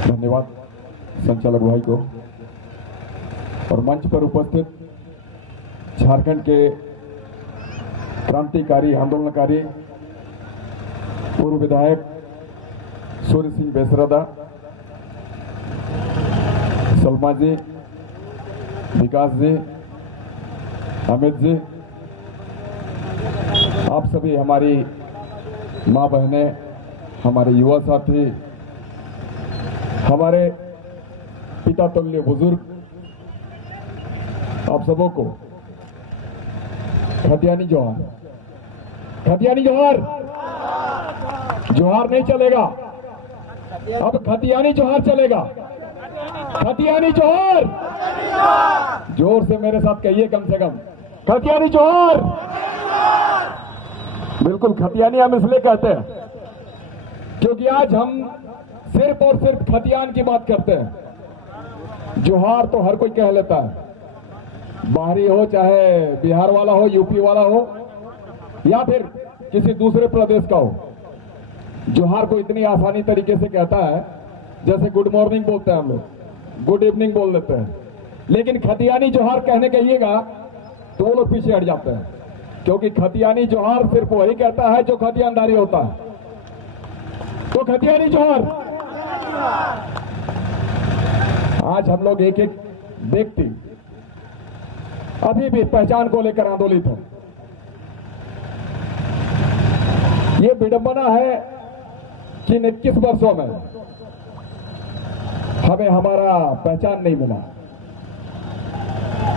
धन्यवाद संचालक भाई को और मंच पर उपस्थित झारखंड के क्रांतिकारी आंदोलनकारी पूर्व विधायक सूर्य सिंह बेसरादा, सलमा जी, विकास जी, अमित जी, आप सभी हमारी माँ बहनें, हमारे युवा साथी, हमारे पिता तुल्य बुजुर्ग, आप सबों को खतियानी जोहार। खतियानी जोहार। जोहार नहीं चलेगा, अब खतियानी जोहार चलेगा। खतियानी जोहार। जोर से मेरे साथ कहिए कम से कम, खतियानी जोहार। बिल्कुल खतियानी हम इसलिए कहते हैं क्योंकि आज हम सिर्फ और सिर्फ खतियान की बात करते हैं। जोहार तो हर कोई कह लेता है, बाहरी हो चाहे बिहार वाला हो, यूपी वाला हो या फिर किसी दूसरे प्रदेश का हो। जोहार को इतनी आसानी तरीके से कहता है जैसे गुड मॉर्निंग बोलते हैं हम लोग, गुड इवनिंग बोल देते हैं। लेकिन खतियानी जोहार कहने कहिएगा तो वो लोग पीछे हट जाते हैं, क्योंकि खतियानी जोहार सिर्फ वही कहता है जो खतियानदारी होता है। तो खतियानी जोहार। आज हम लोग एक एक व्यक्ति अभी भी पहचान को लेकर आंदोलित है। ये विडंबना है कि 21 वर्षों में हमें हमारा पहचान नहीं मिला।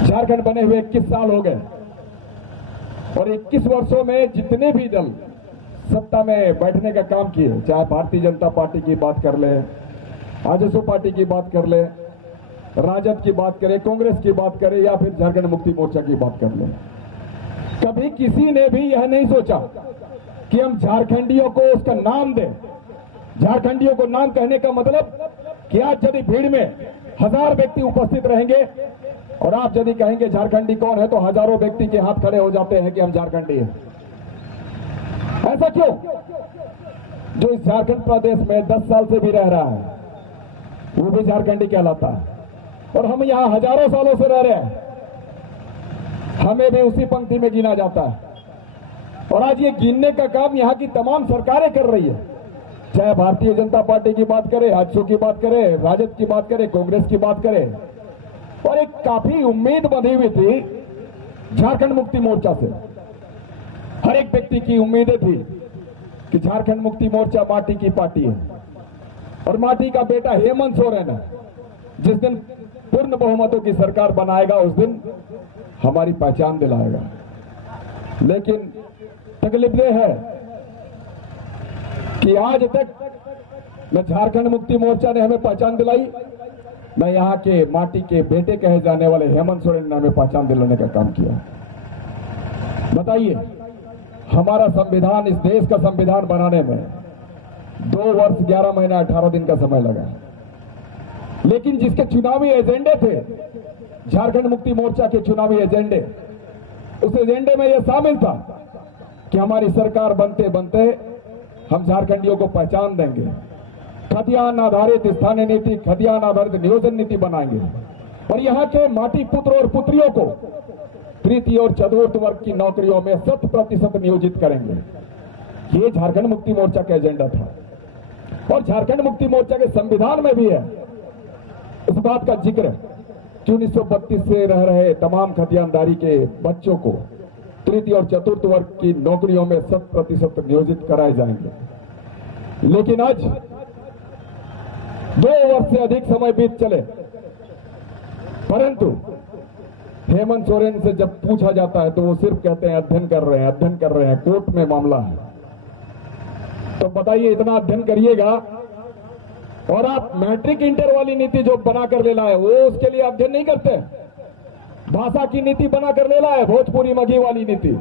झारखंड बने हुए 21 साल हो गए और 21 वर्षों में जितने भी दल सत्ता में बैठने का काम किए, चाहे भारतीय जनता पार्टी की बात कर ले, आजसू पार्टी की बात कर ले, राजद की बात करें, कांग्रेस की बात करें या फिर झारखंड मुक्ति मोर्चा की बात कर ले, कभी किसी ने भी यह नहीं सोचा कि हम झारखंडियों को उसका नाम दें। झारखंडियों को नाम कहने का मतलब कि आज यदि भीड़ में 1000 व्यक्ति उपस्थित रहेंगे और आप यदि कहेंगे झारखंडी कौन है तो हजारों व्यक्ति के हाथ खड़े हो जाते हैं कि हम झारखंडी हैं। ऐसा क्यों? जो इस झारखंड प्रदेश में 10 साल से भी रह रहा है वो भी झारखंडी कहलाता है और हम यहां हजारों सालों से रह रहे हैं, हमें भी उसी पंक्ति में गिना जाता है। और आज ये गिनने का काम यहां की तमाम सरकारें कर रही है, चाहे भारतीय जनता पार्टी की बात करें, आजसू की बात करें, राजद की बात करें, कांग्रेस की बात करें। और एक काफी उम्मीद बंधी हुई थी झारखंड मुक्ति मोर्चा से। हर एक व्यक्ति की उम्मीदें थी कि झारखंड मुक्ति मोर्चा माटी की पार्टी है और माटी का बेटा हेमंत सोरेन है। जिस दिन पूर्ण बहुमतों की सरकार बनाएगा उस दिन हमारी पहचान दिलाएगा। लेकिन तकलीफ यह है कि आज तक न झारखंड मुक्ति मोर्चा ने हमें पहचान दिलाई, न यहाँ के माटी के बेटे कहे जाने वाले हेमंत सोरेन ने हमें पहचान दिलाने का काम किया। बताइए, हमारा संविधान, इस देश का संविधान बनाने में 2 वर्ष 11 महीना 18 दिन का समय लगा, लेकिन जिसके चुनावी एजेंडे थे, झारखंड मुक्ति मोर्चा के चुनावी एजेंडे, उस एजेंडे में यह शामिल था कि हमारी सरकार बनते बनते हम झारखंडियों को पहचान देंगे, खतियान आधारित स्थानीय नीति, खतियान आधारित नियोजन नीति बनाएंगे और यहाँ के माटी पुत्र और पुत्रियों को तृतीय और चतुर्थ वर्ग की नौकरियों में 100% नियोजित करेंगे। ये झारखंड मुक्ति मोर्चा का एजेंडा था और झारखंड मुक्ति मोर्चा के संविधान में भी है इस बात का जिक्र कि 1932 से रह रहे तमाम खतियानदारी के बच्चों को तृतीय और चतुर्थ वर्ग की नौकरियों में 100% नियोजित कराए जाएंगे। लेकिन आज 2 वर्ष से अधिक समय बीत चले, परंतु हेमंत सोरेन से जब पूछा जाता है तो वो सिर्फ कहते हैं अध्ययन कर रहे हैं, अध्ययन कर रहे हैं, कोर्ट में मामला है। तो बताइए, इतना अध्ययन करिएगा और आप मैट्रिक इंटर वाली नीति जो बना कर ले लाए वो उसके लिए अध्ययन नहीं करते। भाषा की नीति बना कर ले लाए, भोजपुरी मगही वाली नीति,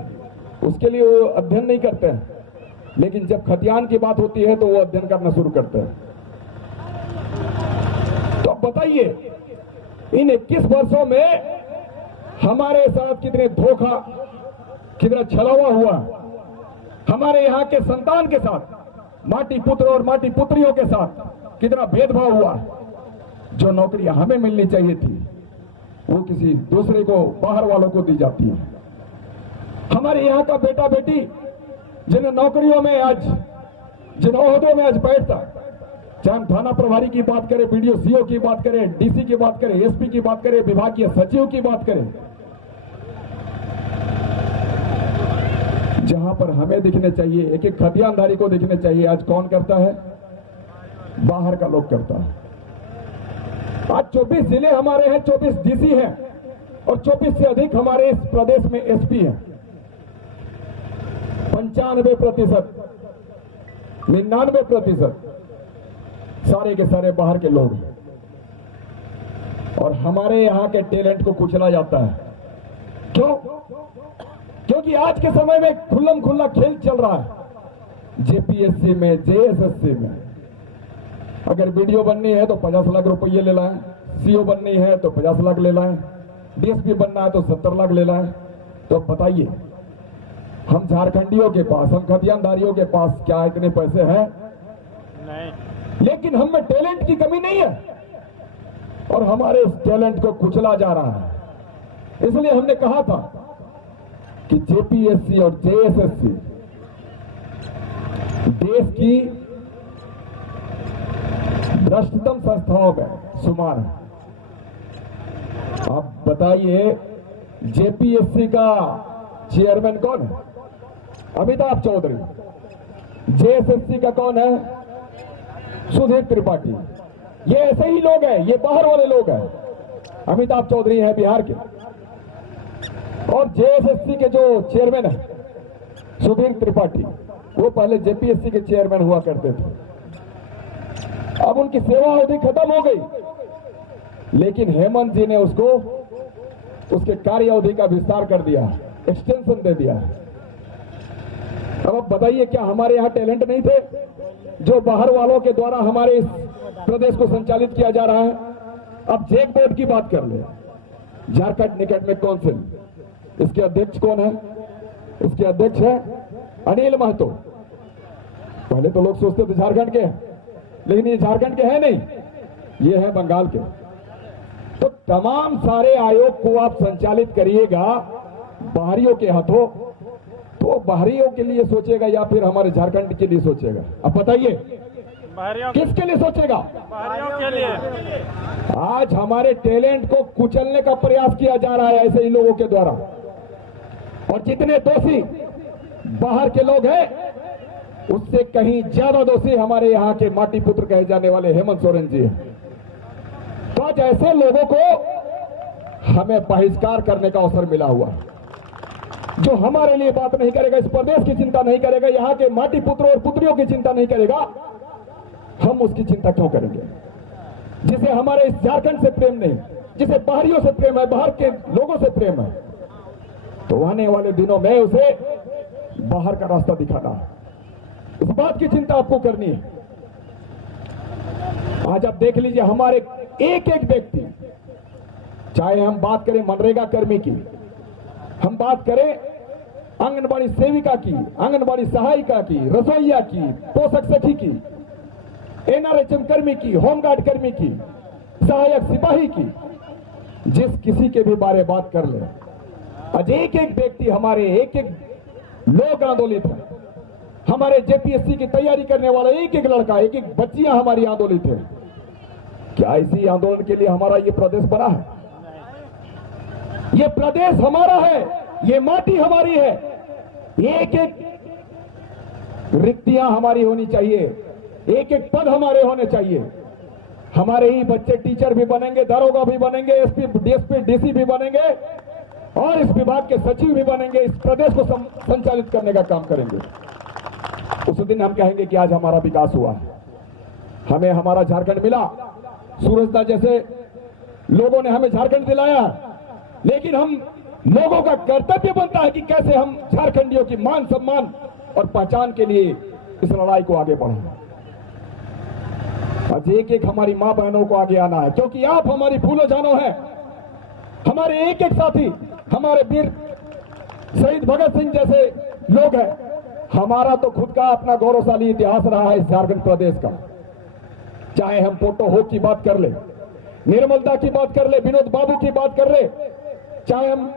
उसके लिए वो अध्ययन नहीं करते हैं। लेकिन जब खतियान की बात होती है तो वो अध्ययन करना शुरू करते हैं। तो बताइए, इन 21 वर्षों में हमारे साथ कितने धोखा, कितना छलावा हुआ, हमारे यहाँ के संतान के साथ माटी पुत्र और माटी पुत्रियों के साथ कितना भेदभाव हुआ। जो नौकरियां हमें मिलनी चाहिए थी वो किसी दूसरे को, बाहर वालों को दी जाती है। हमारे यहाँ का बेटा बेटी जिन नौकरियों में आज, जिन ओहदों में आज बैठता, चाहे हम थाना प्रभारी की बात करें, बीडीओ सीओ की बात करें, डीसी की बात करें, एसपी की बात करें, विभागीय सचिव की बात करें, जहां पर हमें दिखने चाहिए, एक एक खतियानदारी को दिखने चाहिए, आज कौन करता है? बाहर का लोग करता है। आज 24 जिले हमारे हैं, 24 डीसी हैं और 24 से अधिक हमारे इस प्रदेश में एसपी हैं। 95%, 99% सारे के सारे बाहर के लोग, और हमारे यहां के टैलेंट को कुचला जाता है। क्यों? क्योंकि आज के समय में खुल्लम खुल्ला खेल चल रहा है। जेपीएससी में, जेएसएससी में अगर वीडियो बननी है तो 50 लाख रुपये ले लाएं, सीओ बननी है तो 50 लाख ले लाएं, डीएसपी बनना है तो 70 लाख ले लाएं। तो बताइए, हम झारखंडियों के पास, हम खतियानदारियों के पास क्या इतने पैसे हैं? नहीं। लेकिन हम में टैलेंट की कमी नहीं है और हमारे इस टैलेंट को कुचला जा रहा है। इसलिए हमने कहा था कि जेपीएससी और जेएसएससी देश की भ्रष्टतम संस्थाओं में शुमार है। आप बताइए, जेपीएससी का चेयरमैन कौन है? अमिताभ चौधरी। जेएसएससी का कौन है? सुधीर त्रिपाठी। ये ऐसे ही लोग हैं, ये बाहर वाले लोग हैं। अमिताभ चौधरी है बिहार के, और जेएसएससी के जो चेयरमैन है सुधीर त्रिपाठी, वो पहले जेपीएससी के चेयरमैन हुआ करते थे। अब उनकी सेवा अवधि खत्म हो गई, लेकिन हेमंत जी ने उसको, उसके कार्य अवधि का विस्तार कर दिया, एक्सटेंशन दे दिया। अब आप बताइए, क्या हमारे यहाँ टैलेंट नहीं थे जो बाहर वालों के द्वारा हमारे इस प्रदेश को संचालित किया जा रहा है? अब जेक बोर्ड की बात कर ले, झारखंड एकेडमिक काउंसिल, इसके अध्यक्ष कौन है? इसके अध्यक्ष है अनिल महतो। पहले तो लोग सोचते थे झारखंड के, लेकिन ये झारखंड के हैं नहीं, ये है बंगाल के। तो तमाम सारे आयोग को आप संचालित करिएगा बाहरियों के हाथों, तो बाहरियों के लिए सोचेगा या फिर हमारे झारखंड के लिए सोचेगा? अब बताइए, किसके लिए सोचेगा? बाहरियों के लिए। आज हमारे टैलेंट को कुचलने का प्रयास किया जा रहा है ऐसे ही लोगों के द्वारा, और जितने दोषी बाहर के लोग हैं उससे कहीं ज्यादा दोषी हमारे यहाँ के माटी पुत्र कहे जाने वाले हेमंत सोरेन जी हैं। तो आज ऐसे लोगों को हमें बहिष्कार करने का अवसर मिला हुआ, जो हमारे लिए बात नहीं करेगा, इस प्रदेश की चिंता नहीं करेगा, यहाँ के माटी पुत्रों और पुत्रियों की चिंता नहीं करेगा, हम उसकी चिंता क्यों करेंगे? जिसे हमारे इस झारखंड से प्रेम नहीं, जिसे बाहरियों से प्रेम है, बाहर के लोगों से प्रेम है, तो आने वाले दिनों में उसे बाहर का रास्ता दिखाना है। इस बात की चिंता आपको करनी है। आज आप देख लीजिए, हमारे एक एक व्यक्ति, चाहे हम बात करें मनरेगा कर्मी की, हम बात करें आंगनबाड़ी सेविका की, आंगनबाड़ी सहायिका की, रसोईया की, पोषक सखी की, एनआरएचएम कर्मी की, होमगार्ड कर्मी की, सहायक सिपाही की, जिस किसी के भी बारे बात कर ले, आज एक एक व्यक्ति, हमारे एक एक लोग आंदोलित है। हमारे जेपीएससी की तैयारी करने वाला एक एक लड़का, एक एक बच्चियां हमारी आंदोलित है। क्या इसी आंदोलन के लिए हमारा ये प्रदेश बना है? ये प्रदेश हमारा है, ये माटी हमारी है। एक एक रिक्तियां हमारी होनी चाहिए, एक एक पद हमारे होने चाहिए। हमारे ही बच्चे टीचर भी बनेंगे, दारोगा भी बनेंगे, एसपी, डीएसपी, डीसी भी बनेंगे और इस विभाग के सचिव भी बनेंगे। इस प्रदेश को संचालित करने का काम करेंगे। उस दिन हम कहेंगे कि आज हमारा विकास हुआ, हमें हमारा झारखंड मिला। सूरजदा जैसे लोगों ने हमें झारखंड दिलाया, लेकिन हम लोगों का कर्तव्य बनता है कि कैसे हम झारखंडियों की मान सम्मान और पहचान के लिए इस लड़ाई को आगे बढ़ाएं। आज एक एक हमारी मां बहनों को आगे आना है, क्योंकि आप हमारी फूलो जानो है। हमारे एक एक साथी, हमारे वीर शहीद भगत सिंह जैसे लोग हैं, हमारा तो खुद का अपना गौरवशाली इतिहास रहा है इस झारखंड प्रदेश का। चाहे हम पोटो हो की बात कर ले, निर्मलता की बात कर ले, विनोद बाबू की बात कर ले, चाहे हम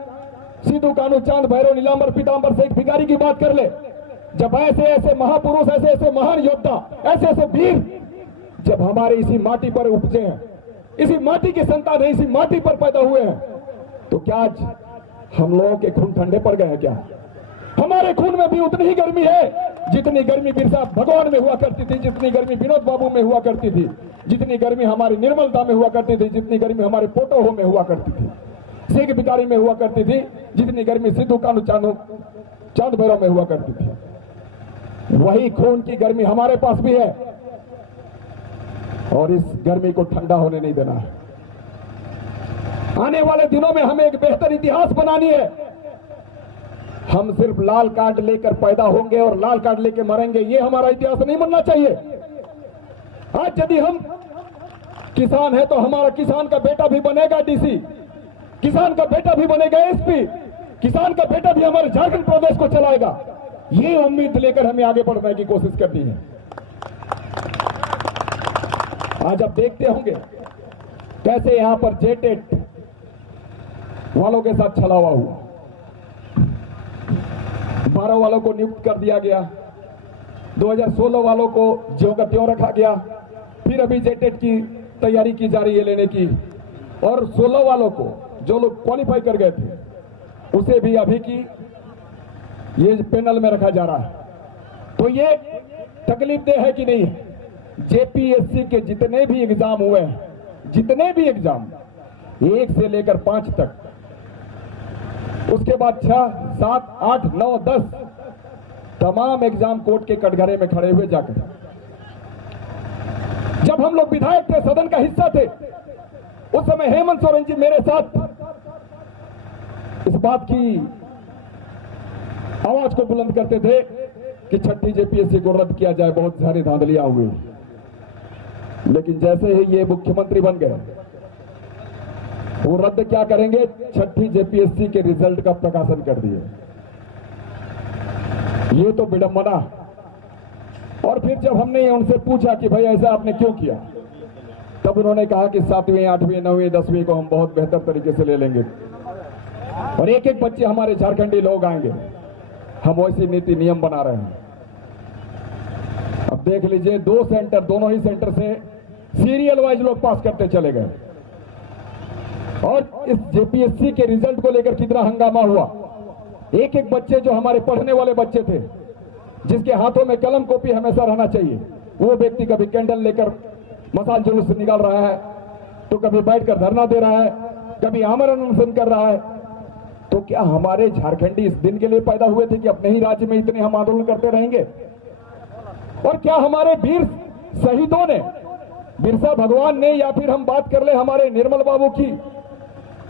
सिद्धू कान्हू, चांद भैरव, नीलांबर पीतांबर शेख भिखारी की बात कर ले। जब ऐसे ऐसे महापुरुष, ऐसे ऐसे महान योद्धा, ऐसे ऐसे वीर जब हमारे इसी माटी पर उपजे हैं, इसी माटी के संतान है, इसी माटी पर पैदा हुए हैं, तो क्या आज हम लोगों के खून ठंडे पड़ गए हैं क्या? हमारे खून में भी उतनी ही गर्मी है जितनी गर्मी बिरसा भगवान में हुआ करती थी, जितनी गर्मी विनोद बाबू में हुआ करती थी, जितनी गर्मी हमारी निर्मलता में हुआ करती थी, जितनी गर्मी हमारे पोटोहो में हुआ करती थी, शेख भिखारी में हुआ करती थी, जितनी गर्मी सिद्धू कान्हू चांद भैरव में हुआ करती थी। वही खून की गर्मी हमारे पास भी है और इस गर्मी को ठंडा होने नहीं देना है। आने वाले दिनों में हमें एक बेहतर इतिहास बनानी है। हम सिर्फ लाल कार्ड लेकर पैदा होंगे और लाल कार्ड लेकर मरेंगे, ये हमारा इतिहास नहीं बनना चाहिए। आज यदि हम किसान है तो हमारा किसान का बेटा भी बनेगा डीसी, किसान का बेटा भी बनेगा एसपी, किसान का बेटा भी हमारे झारखंड प्रदेश को चलाएगा। ये उम्मीद लेकर हमें आगे बढ़ने की कोशिश करनी है। आज आप देखते होंगे कैसे यहां पर जेटेट वालों के साथ छलावा हुआ, 12 वालों को नियुक्त कर दिया गया, 2016 वालों को ज्यों का त्यों रखा गया, फिर अभी जेटेट की तैयारी की जा रही है लेने की, और 16 वालों को जो लोग क्वालिफाई कर गए थे उसे भी अभी की ये पैनल में रखा जा रहा है। तो ये तकलीफ देह है कि नहीं है? जेपीएससी के जितने भी एग्जाम हुए हैं, जितने भी एग्जाम 1 से लेकर 5 तक, उसके बाद 6, 7, 8, 9, 10 तमाम एग्जाम कोर्ट के कटघरे में खड़े हुए जाकर। जब हम लोग विधायक थे, सदन का हिस्सा थे, उस समय हेमंत सोरेन जी मेरे साथ इस बात की आवाज को बुलंद करते थे कि छठी जेपीएससी को रद्द किया जाए, बहुत सारी धांधलियां हुई। लेकिन जैसे ही ये मुख्यमंत्री बन गए, वो रद्द क्या करेंगे, छठी जेपीएससी के रिजल्ट का प्रकाशन कर दिए। ये तो विडंबना। और फिर जब हमने उनसे पूछा कि भाई ऐसा आपने क्यों किया, तब उन्होंने कहा कि 7वीं, 8वीं, 9वीं, 10वीं को हम बहुत बेहतर तरीके से ले लेंगे और एक एक बच्चे हमारे झारखंडी लोग आएंगे। हम वैसी नीति नियम बना रहे हैं। अब देख लीजिए, 2 सेंटर, दोनों ही सेंटर से सीरियल वाइज लोग पास करते चले गए और इस जेपीएससी के रिजल्ट को लेकर कितना हंगामा हुआ। एक एक बच्चे जो हमारे पढ़ने वाले बच्चे थे, जिसके हाथों में कलम कॉपी हमेशा रहना चाहिए, वो व्यक्ति कभी कैंडल लेकर मसाल जुलूस निकाल रहा है, तो कभी बैठकर धरना दे रहा है, कभी आमरण अनशन कर रहा है। तो क्या हमारे झारखंडी इस दिन के लिए पैदा हुए थे कि अपने ही राज्य में इतने हम आंदोलन करते रहेंगे? और क्या हमारे वीर शहीदों ने, बिरसा भगवान ने, या फिर हम बात कर ले हमारे निर्मल बाबू की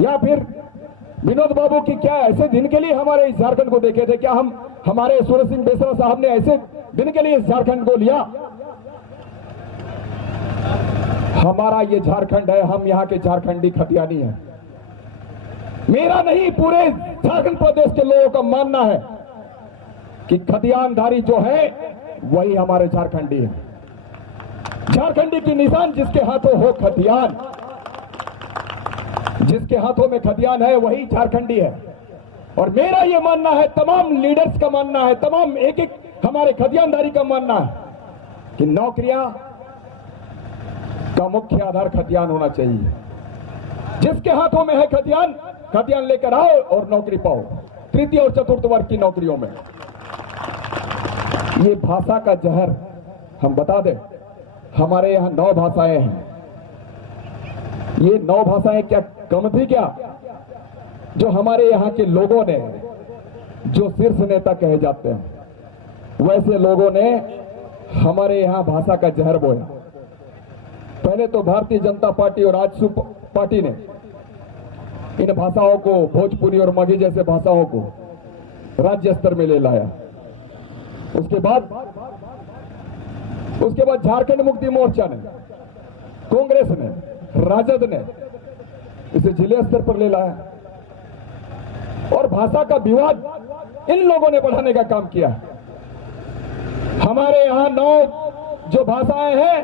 या फिर विनोद बाबू की, क्या ऐसे दिन के लिए हमारे इस झारखंड को देखे थे? क्या हम हमारे सूरज सिंह बेसरा साहब ने ऐसे दिन के लिए इस झारखंड को लिया? हमारा ये झारखंड है, हम यहाँ के झारखंडी खतियानी हैं। मेरा नहीं, पूरे झारखंड प्रदेश के लोगों का मानना है कि खतियानधारी जो है वही हमारे झारखंडी है। झारखंडी की निशान जिसके हाथों हो खतियान, जिसके हाथों में खतियान है वही झारखंडी है। और मेरा ये मानना है, तमाम लीडर्स का मानना है, तमाम एक एक हमारे खतियानधारी का मानना है कि नौकरियां का मुख्य आधार खतियान होना चाहिए। जिसके हाथों में है खतियान, खतियान लेकर आओ और नौकरी पाओ, तृतीय और चतुर्थ वर्ग की नौकरियों में। ये भाषा का जहर, हम बता दें, हमारे यहां 9 भाषाएं हैं। ये 9 भाषाएं क्या कम थी क्या? जो हमारे यहां के लोगों ने, जो शीर्ष नेता कहे जाते हैं, वैसे लोगों ने हमारे यहां भाषा का जहर बोया। पहले तो भारतीय जनता पार्टी और आजसू पार्टी ने इन भाषाओं को, भोजपुरी और मगही जैसे भाषाओं को राज्य स्तर में ले लाया। उसके बाद झारखंड मुक्ति मोर्चा ने, कांग्रेस ने, राजद ने इसे जिले स्तर पर ले लाया और भाषा का विवाद इन लोगों ने बढ़ाने का काम किया। हमारे यहां 9 जो भाषाएं हैं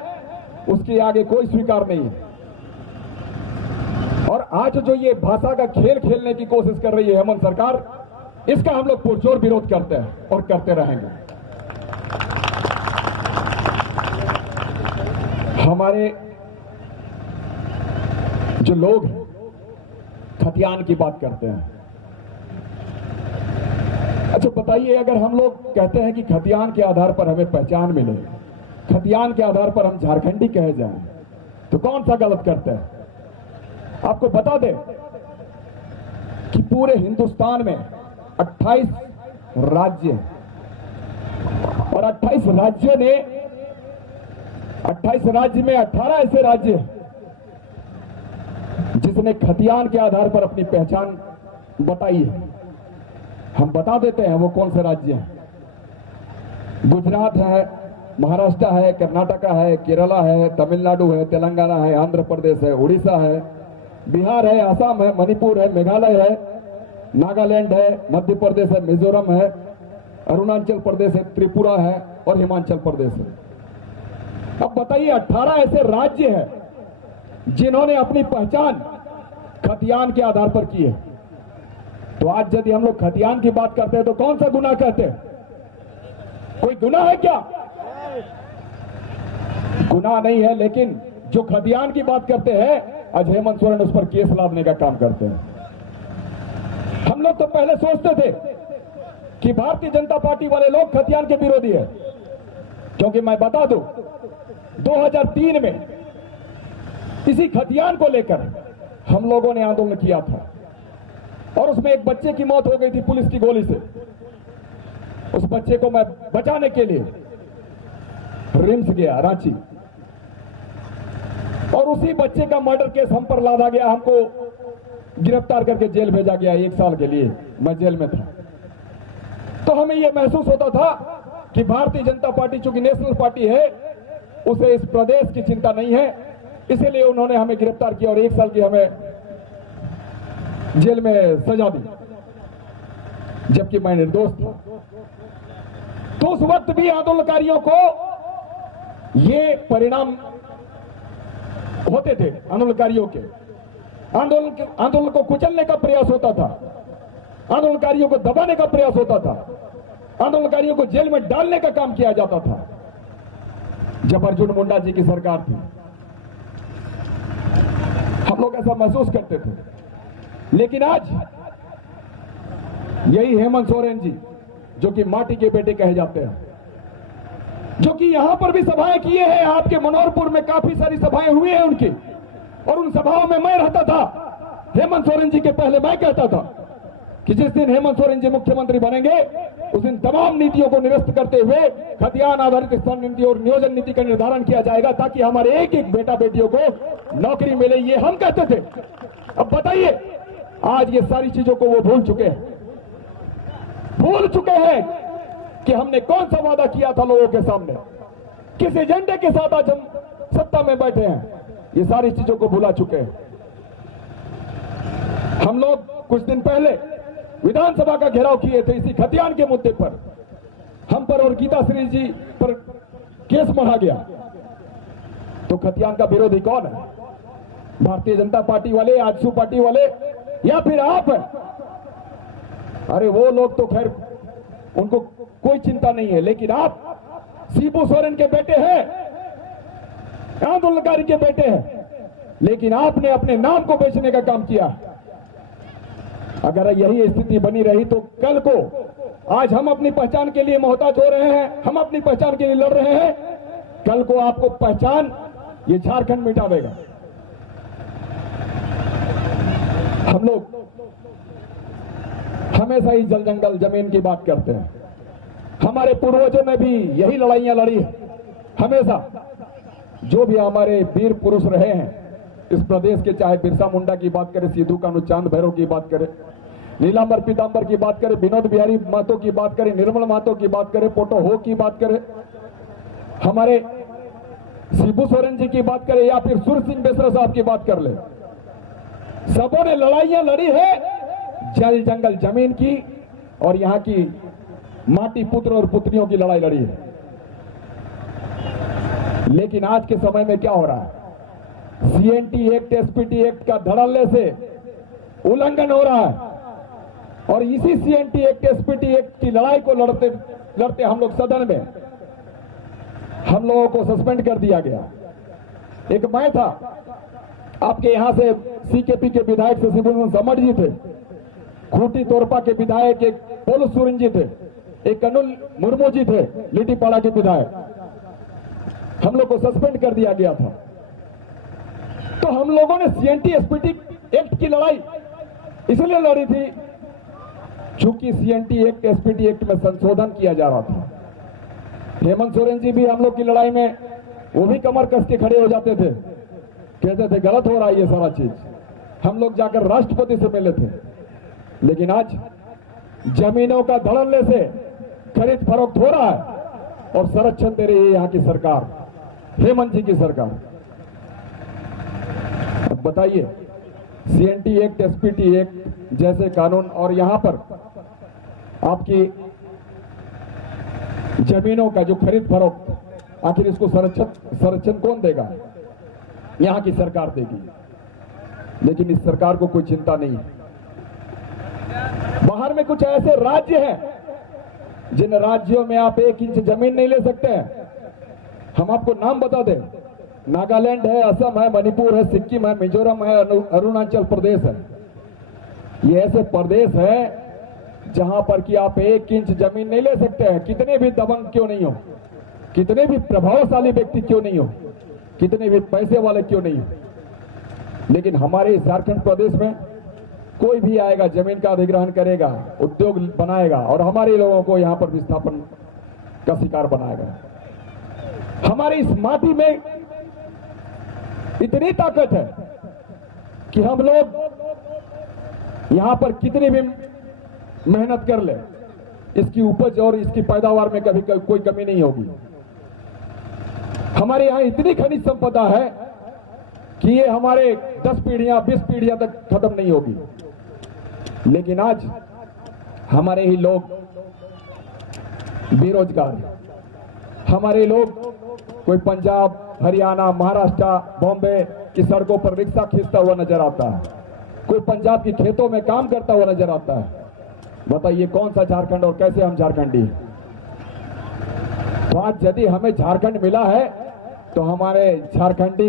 उसके आगे कोई स्वीकार नहीं है। और आज जो ये भाषा का खेल खेलने की कोशिश कर रही है हेमंत सरकार, इसका हम लोग पुरजोर विरोध करते हैं और करते रहेंगे। हमारे जो लोग हैं खतियान की बात करते हैं। अच्छा बताइए, अगर हम लोग कहते हैं कि खतियान के आधार पर हमें पहचान मिले, खतियान के आधार पर हम झारखंडी कहे जाएं, तो कौन सा गलत करते हैं? आपको बता दें कि पूरे हिंदुस्तान में 28 राज्य और 28 राज्यों ने 28 राज्य में 18 ऐसे राज्य जिसने खतियान के आधार पर अपनी पहचान बताई है। हम बता देते हैं वो कौन से राज्य हैं। गुजरात है, महाराष्ट्र है, कर्नाटका है, केरला है, तमिलनाडु है, तेलंगाना है, आंध्र प्रदेश है, उड़ीसा है, बिहार है, असम है, मणिपुर है, मेघालय है, नागालैंड है, मध्य प्रदेश है, मिजोरम है, अरुणाचल प्रदेश है, त्रिपुरा है और हिमाचल प्रदेश है। अब बताइए 18 ऐसे राज्य हैं जिन्होंने अपनी पहचान खतियान के आधार पर की है। तो आज यदि हम लोग खतियान की बात करते हैं तो कौन सा गुनाह कहते हैं? कोई गुनाह है क्या? गुनाह नहीं है, लेकिन जो खतियान की बात करते हैं आज हेमंत सोरेन उस पर केस लादने का काम करते हैं। हम लोग तो पहले सोचते थे कि भारतीय जनता पार्टी वाले लोग खतियान के विरोधी है, क्योंकि मैं बता दूं 2003 में इसी खतियान को लेकर हम लोगों ने आंदोलन किया था और उसमें एक बच्चे की मौत हो गई थी पुलिस की गोली से। उस बच्चे को मैं बचाने के लिए रिम्स गया, रांची, और उसी बच्चे का मर्डर केस हम पर लादा गया। हमको गिरफ्तार करके जेल भेजा गया। 1 साल के लिए मैं जेल में था। तो हमें यह महसूस होता था कि भारतीय जनता पार्टी चूंकि नेशनल पार्टी है, उसे इस प्रदेश की चिंता नहीं है, इसीलिए उन्होंने हमें गिरफ्तार किया और 1 साल की हमें जेल में सजा दी, जबकि मैं निर्दोष था। तो उस वक्त भी आंदोलनकारियों को ये परिणाम होते थे। आंदोलनकारियों के आंदोलन को कुचलने का प्रयास होता था, आंदोलनकारियों को दबाने का प्रयास होता था, आंदोलनकारियों को जेल में डालने का काम किया जाता था जब अर्जुन मुंडा जी की सरकार थी। हम लोग ऐसा महसूस करते थे। लेकिन आज यही हेमंत सोरेन जी, जो कि माटी के बेटे कहे जाते हैं, जो कि यहां पर भी सभाएं किए हैं, आपके मनोहरपुर में काफी सारी सभाएं हुई हैं उनकी, और उन सभाओं में मैं रहता था। हेमंत सोरेन जी के पहले मैं कहता था कि जिस दिन हेमंत सोरेन जी मुख्यमंत्री बनेंगे उस दिन तमाम नीतियों को निरस्त करते हुए खतियान आधारित स्थान नीति और नियोजन नीति का निर्धारण किया जाएगा, ताकि हमारे एक एक बेटा बेटियों को नौकरी मिले। ये हम कहते थे। अब बताइए, आज ये सारी चीजों को वो भूल चुके हैं कि हमने कौन सा वादा किया था लोगों के सामने, किस एजेंडे के साथ आज हम सत्ता में बैठे हैं। ये सारी चीजों को भुला चुके हैं। हम लोग कुछ दिन पहले विधानसभा का घेराव किए थे इसी खतियान के मुद्दे पर। हम पर और गीता श्री जी पर केस बढ़ा गया। तो खतियान का विरोधी कौन है? भारतीय जनता पार्टी वाले, आजसू पार्टी वाले, या फिर आप? अरे वो लोग तो खैर उनको कोई चिंता नहीं है, लेकिन आप शिबू सोरेन के बेटे हैं, आंदोलनकारी के बेटे हैं, लेकिन आपने अपने नाम को बेचने का काम किया। अगर यही स्थिति बनी रही तो कल को, आज हम अपनी पहचान के लिए मोहताज हो रहे हैं, हम अपनी पहचान के लिए लड़ रहे हैं, कल को आपको पहचान ये झारखंड मिटा देगा। हम लोग हमेशा ही जल जंगल जमीन की बात करते हैं। हमारे पूर्वजों ने भी यही लड़ाइयां लड़ी है हमेशा। जो भी हमारे वीर पुरुष रहे हैं इस प्रदेश के, चाहे बिरसा मुंडा की बात करें, सिद्धू कान्हू चांद भैरव की बात करें, नीलांबर पीतांबर की बात करें, विनोद बिहारी महतो की बात करें, निर्मल महतो की बात करें, पोटो हो की बात करें, हमारे शिबू सोरेन जी की बात करें, या फिर सुर सिंह बेसरा साहब की बात कर ले, सबों ने लड़ाइयां लड़ी है जल जंगल जमीन की, और यहां की माटी पुत्र और पुत्रियों की लड़ाई लड़ी है। लेकिन आज के समय में क्या हो रहा है, सीएनटी एक्ट, एसपीटी एक्ट का धड़ल्ले से उल्लंघन हो रहा है और इसी सीएनटी एक्ट, एसपीटी एक्ट की लड़ाई को लड़ते लड़ते हम लोग सदन में हम लोगों को सस्पेंड कर दिया गया। एक मैं था, आपके यहां से सीकेपी के विधायक शशिभूषण समढ़ जी थे, खूंटी तोरपा के विधायक एक पोलू सुरेन जी थे, एक कनुल मुर्मू जी थे लिटीपाड़ा के विधायक, हम लोग को सस्पेंड कर दिया गया था। तो हम लोगों ने सीएनटी एसपीटी एक्ट की लड़ाई इसलिए लड़ी थी क्योंकि सीएनटी एक्ट, एसपीटी एक्ट में संशोधन किया जा रहा था। हेमंत सोरेन जी भी हम लोग की लड़ाई में वो भी कमर कस के खड़े हो जाते थे, कहते थे गलत हो रहा है ये सारा चीज। हम लोग जाकर राष्ट्रपति से मिले थे, लेकिन आज जमीनों का धड़ल्ले से खरीद फरोख्त हो रहा है और संरक्षण दे रही है यहाँ की सरकार, हेमंत जी की सरकार। अब बताइए, सीएनटी एक्ट, एसपीटी एक्ट जैसे कानून और यहां पर आपकी जमीनों का जो खरीद फरोख्त, आखिर इसको संरक्षण कौन देगा? यहां की सरकार देगी। लेकिन इस सरकार को कोई चिंता नहीं है। बाहर में कुछ ऐसे राज्य हैं जिन राज्यों में आप 1 इंच जमीन नहीं ले सकते हैं। हम आपको नाम बता दें, नागालैंड है, असम है, मणिपुर है, सिक्किम है, मिजोरम है, अरुणाचल प्रदेश है। ये ऐसे प्रदेश है जहां पर कि आप 1 इंच जमीन नहीं ले सकते हैं, कितने भी दबंग क्यों नहीं हो, कितने भी प्रभावशाली व्यक्ति क्यों नहीं हो, कितने भी पैसे वाले क्यों नहीं हो। लेकिन हमारे झारखंड प्रदेश में कोई भी आएगा, जमीन का अधिग्रहण करेगा, उद्योग बनाएगा और हमारे लोगों को यहां पर विस्थापन का शिकार बनाएगा। हमारी इस माटी में इतनी ताकत है कि हम लोग यहां पर कितनी भी मेहनत कर ले, इसकी उपज और इसकी पैदावार में कभी कोई कमी नहीं होगी। हमारे यहां इतनी खनिज संपदा है कि ये हमारे 10 पीढ़ियां 20 पीढ़ियां तक खत्म नहीं होगी। लेकिन आज हमारे ही लोग बेरोजगार, हमारे लोग कोई पंजाब, हरियाणा, महाराष्ट्र, बॉम्बे की सड़कों पर रिक्शा खींचता हुआ नजर आता है, कोई पंजाब की खेतों में काम करता हुआ नजर आता है। बताइए कौन सा झारखंड और कैसे हम झारखंडी? तो आज यदि हमें झारखंड मिला है तो हमारे झारखंडी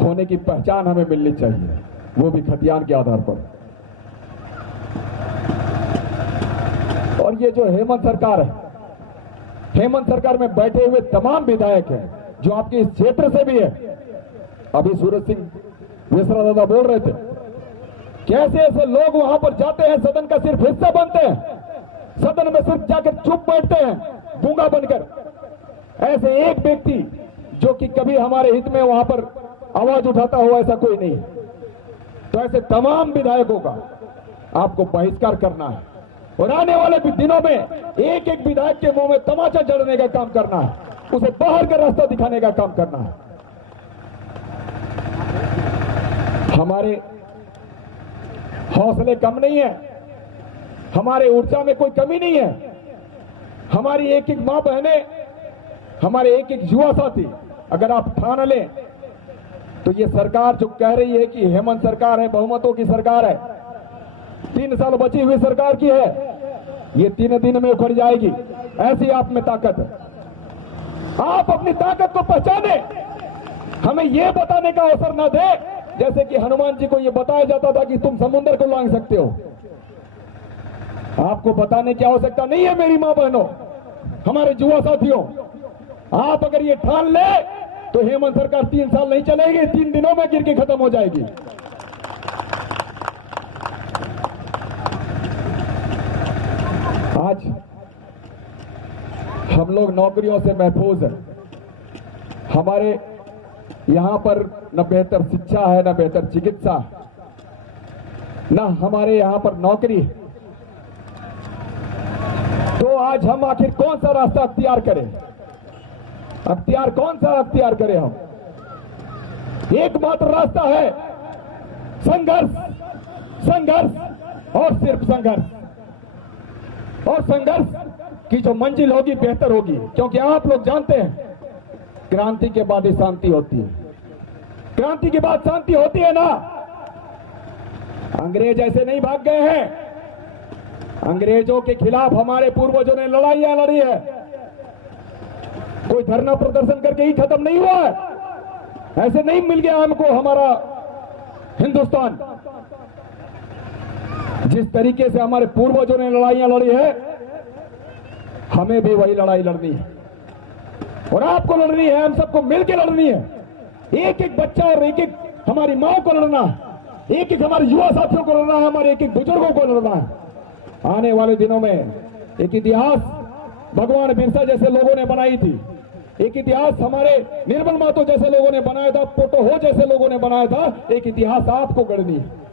होने की पहचान हमें मिलनी चाहिए, वो भी खतियान के आधार पर। और ये जो हेमंत सरकार है, हेमंत सरकार में बैठे हुए तमाम विधायक हैं जो आपके इस क्षेत्र से भी है। अभी सूरज सिंह मिश्रा दादा बोल रहे थे, कैसे ऐसे लोग वहां पर जाते हैं, सदन का सिर्फ हिस्सा बनते हैं, सदन में सिर्फ जाकर चुप बैठते हैं गूंगा बनकर। ऐसे एक व्यक्ति जो कि कभी हमारे हित में वहां पर आवाज उठाता हुआ ऐसा कोई नहीं। तो ऐसे तमाम विधायकों का आपको बहिष्कार करना है और आने वाले दिनों में एक एक विधायक के मुंह में तमाचा जड़ने का काम करना है, उसे बाहर का रास्ता दिखाने का काम करना है। हमारे हौसले कम नहीं है, हमारे ऊर्जा में कोई कमी नहीं है। हमारी एक एक मां बहनें, हमारे एक एक युवा साथी, अगर आप ठान लें तो ये सरकार जो कह रही है कि हेमंत सरकार है, बहुमतों की सरकार है, 3 साल बची हुई सरकार की है, ये 3 दिन में उखड़ जाएगी। ऐसी आप में ताकत है, आप अपनी ताकत को पहचाने, हमें यह बताने का अवसर न दे जैसे कि हनुमान जी को यह बताया जाता था कि तुम समुद्र को लांघ सकते हो। आपको बताने की आवश्यकता नहीं है मेरी मां बहनों, हमारे युवा साथियों। आप अगर ये ठान ले तो हेमंत सरकार 3 साल नहीं चलेगी, 3 दिनों में गिर के खत्म हो जाएगी। आज हम लोग नौकरियों से महफूज हैं, हमारे यहां पर न बेहतर शिक्षा है, न बेहतर चिकित्सा, न हमारे यहां पर नौकरी। तो आज हम आखिर कौन सा रास्ता अख्तियार करें? कौन सा अख्तियार करें? हम एकमात्र रास्ता है संघर्ष, संघर्ष और सिर्फ संघर्ष। और संघर्ष की जो मंजिल होगी बेहतर होगी, क्योंकि आप लोग जानते हैं क्रांति के बाद ही शांति होती है। क्रांति के बाद शांति होती है ना। अंग्रेज ऐसे नहीं भाग गए हैं। अंग्रेजों के खिलाफ हमारे पूर्वजों ने लड़ाइयां लड़ी है। कोई धरना प्रदर्शन करके ही खत्म नहीं हुआ है। ऐसे नहीं मिल गया हमको हमारा हिंदुस्तान। जिस तरीके से हमारे पूर्वजों ने लड़ाइयां लड़ी है, हमें भी वही लड़ाई लड़नी है और आपको लड़नी है। हम सबको मिलकर लड़नी है। एक एक बच्चा और एक एक हमारी माओ को लड़ना है, एक एक हमारे युवा साथियों को लड़ना है, हमारे एक एक बुजुर्गों को लड़ना है। आने वाले दिनों में एक इतिहास भगवान बिरसा जैसे लोगों ने बनाई थी, एक इतिहास हमारे निर्मल महतो जैसे लोगों ने बनाया था, पोटो हो जैसे लोगों ने बनाया था। एक इतिहास आपको गढ़नी है।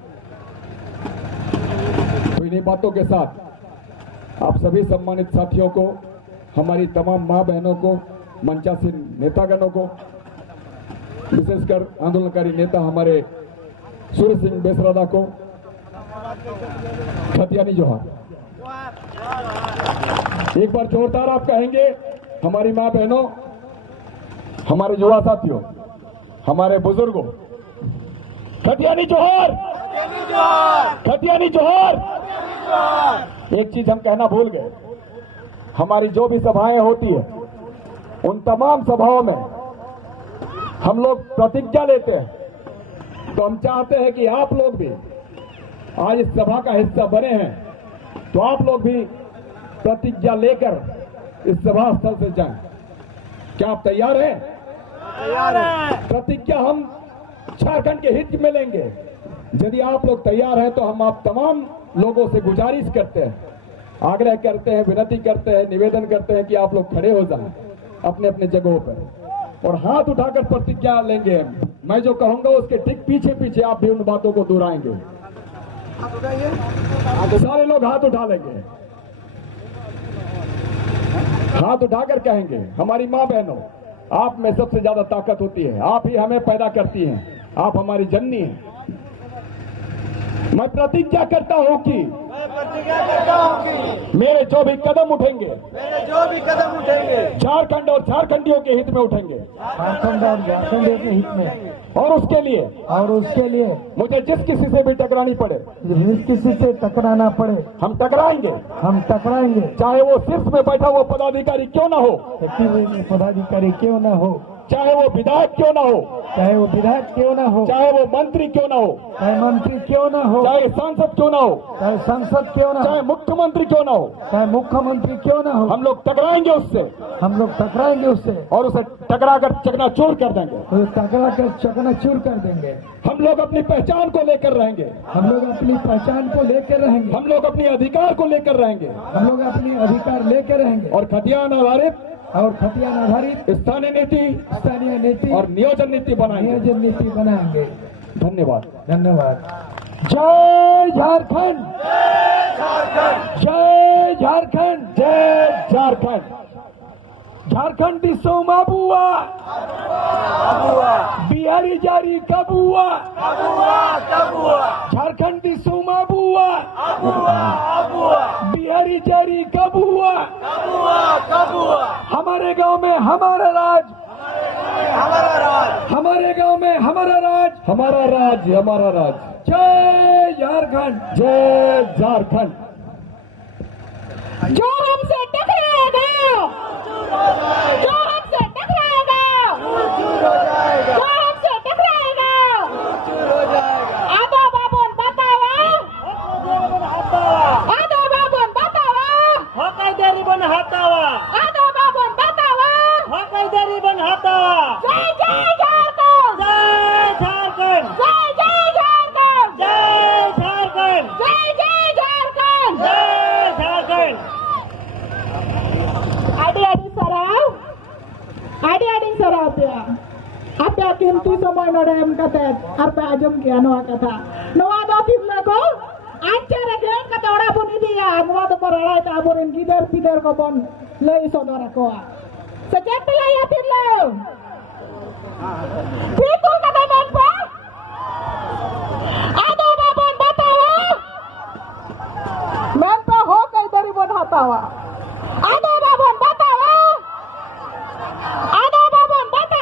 तो इन्हीं बातों के साथ आप सभी सम्मानित साथियों को, हमारी तमाम मां बहनों को, मंचासीन नेतागणों को, विशेषकर आंदोलनकारी नेता हमारे सूर्य सिंह बेसरादा को खतियानी जोहार। एक बार जोरदार आप कहेंगे। हमारी मां बहनों, हमारे युवा साथियों, हमारे बुजुर्गों, खतियानी जोहार, खतियानी जोहार। एक चीज हम कहना भूल गए। हमारी जो भी सभाएं होती है, उन तमाम सभाओं में हम लोग प्रतिज्ञा लेते हैं। तो हम चाहते हैं कि आप लोग भी आज इस सभा का हिस्सा बने हैं, तो आप लोग भी प्रतिज्ञा लेकर इस सभा स्थल से जाएं। क्या आप तैयार हैं? तैयार है। प्रतिज्ञा हम झारखंड के हित में लेंगे। यदि आप लोग तैयार हैं तो हम आप तमाम लोगों से गुजारिश करते हैं, आग्रह करते हैं, विनती करते हैं, निवेदन करते हैं कि आप लोग खड़े हो जाएं अपने अपने जगहों पर और हाथ उठाकर प्रतिज्ञा लेंगे। मैं जो कहूंगा उसके ठीक पीछे पीछे आप भी उन बातों को दोहराएंगे। सारे लोग हाथ उठा लेंगे, हाथ उठाकर कहेंगे, हमारी मां बहनों, आप में सबसे ज्यादा ताकत होती है। आप ही हमें पैदा करती हैं, आप हमारी जननी हैं। मैं प्रतिज्ञा करता हूं कि मेरे जो भी कदम उठेंगे, झारखंड और झारखंडियों के हित में उठेंगे, झारखंड और झारखंडियों के हित में। और उसके लिए मुझे जिस किसी से भी टकरानी पड़े, जिस किसी से टकराना पड़े, हम टकराएंगे। चाहे वो शीर्ष में बैठा हुआ पदाधिकारी क्यों ना हो, पदाधिकारी क्यों ना हो, चाहे वो विधायक क्यों ना हो, चाहे वो विधायक क्यों ना हो, चाहे वो मंत्री क्यों ना हो, चाहे मंत्री क्यों ना हो, चाहे सांसद क्यों ना हो, चाहे संसद क्यों ना हो, चाहे मुख्यमंत्री क्यों ना हो, चाहे मुख्यमंत्री क्यों ना हो, हम लोग टकराएंगे उससे, हम लोग टकराएंगे उससे और उसे टकराकर चकनाचूर कर देंगे। तो टकरा कर चकनाचूर कर देंगे। हम लोग अपनी पहचान को लेकर रहेंगे, हम लोग अपनी पहचान को लेकर रहेंगे, हम लोग अपने अधिकार को लेकर रहेंगे, हम लोग अपने अधिकार लेकर रहेंगे और खतियान आधारित स्थानीय नीति और नियोजन नीति बनाएंगे। धन्यवाद। जय झारखंड, जय झारखंड, जय झारखंड। झारखंड दिसो माबुआ, बिहारी जारी कबुआ, झारखंड दिसो माबुआ, बिहारी जारी कबुआ। हमारे गांव में हमारा राज, हमारे गांव में हमारा राज, हमारा राज्य, हमारा राज। जय झारखंड, जय झारखंड। जो हमसे टकराएगा, जो हमसे टकराएगा, जो हमसे टकराएगा, आधा बाबन बतावा, आधा बाबन बतावा, हकाइदारी बन हटावा, आधा बाबन बतावा। हकाइदारी बन हटावा। जय जय झारखंड, जय झारखंड, जय जय झारखंड, जय झारखंड, जय जय झारखंड, जय Jharkhand. adik-adik sarap ya. Apa kintu semua nora em kata, apa ajum kia noa kata. Noa do timna ko, ancara dia kata orang pun ini ya, noa do paralai ta aborin gider ko pun lei saudara ko. Sejak tu ya timna. Piku kata nampa. Ado babon batawa. Menta ho kai dari bon hatawa. Ado babon batawa. Ada babon batawa.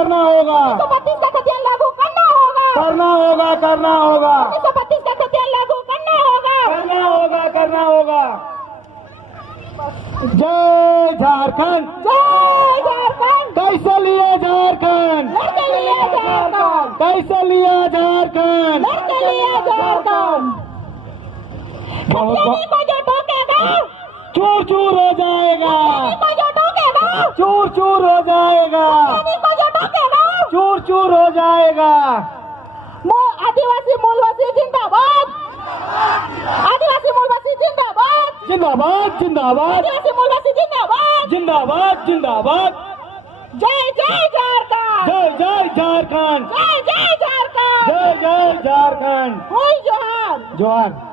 करना होगा, 1932 का खतियान लागू करना होगा, करना होगा, करना होगा, 1932 का खतियान लागू करना होगा, करना होगा, करना होगा। जय झारखंड, जय झारखंड, कैसे लिया झारखंड, लड़के लिए झारखंड, कैसे लिया झारखंड। लड़के लिए झारखंड। खतियानी को जो ठोकेगा, चूर चूर हो जाएगा, खतियानी को जो ठोकेगा, चूर चूर हो जाएगा, खतियानी को जो ठोकेगा, चूर चूर हो जाएगा। आदिवासी मूलवासी जिंदाबाद, आदिवासी मूलवासी जिंदाबाद, जिंदाबाद, जिंदाबाद, आदिवासी मूलवासी जिंदाबाद। जिंदाबाद, जिंदाबाद। जय जय झारखंड, जय जय झारखंड, जय जय झारखंड, जय जय झारखंड। होय जोहार। जोहार।